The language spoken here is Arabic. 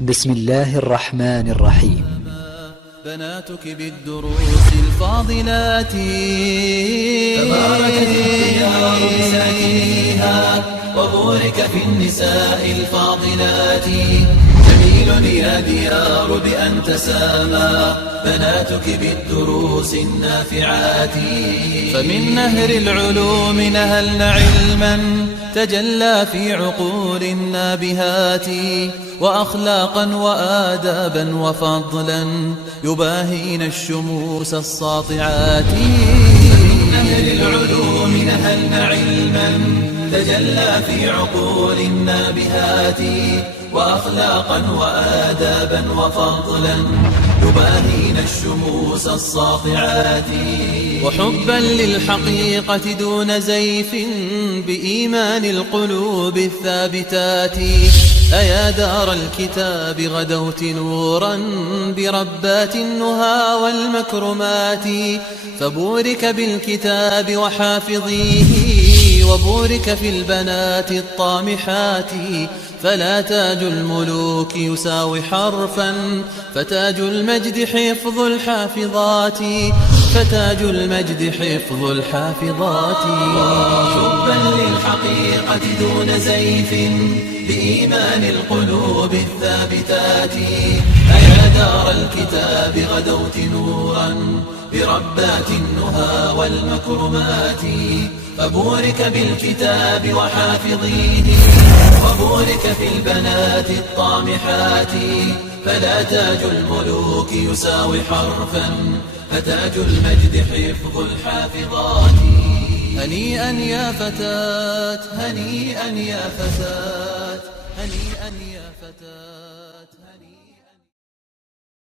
بسم الله الرحمن الرحيم. بناتك بالدروس الفاضلات تباركت الديار بساكنيها وبورك في النساء الفاضلات. جميل يا ديار بأن تسامى بناتك بالدروس النافعات. فمن نهر العلوم نهلن علما تجلى في عقول النابهات، وأخلاقا وآدابا وفضلا يباهين الشموس الساطعات. من نهر العلوم نهلن علما تجلى في عقول النابهات، وأخلاقا وآدابا وفضلا يباهين الشموس الساطعات. وحبا للحقيقة دون زيف بإيمان القلوب الثابتات. أيا دار الكتاب غدوت نورا بربات النهى والمكرمات. فبورك بالكتاب وحافظيه وبورك في البنات الطامحات. فلا تاج الملوك يساوي حرفا فتاج المجد حفظ الحافظات. فتاج المجد حفظ الحافظات. حبا للحقيقة دون زيف بإيمان القلوب الثابتات. أيا دار الكتاب غدوت نورا بربات النهى والمكرمات. فبورك بالكتاب وحافظيه وبورك في البنات الطامحات. فلا تاج الملوك يساوي حرفا فتاج المجد حفظ الحافظات. هنيئا يا فتاة هنيئا يا فتاة هنيئا يا فتاة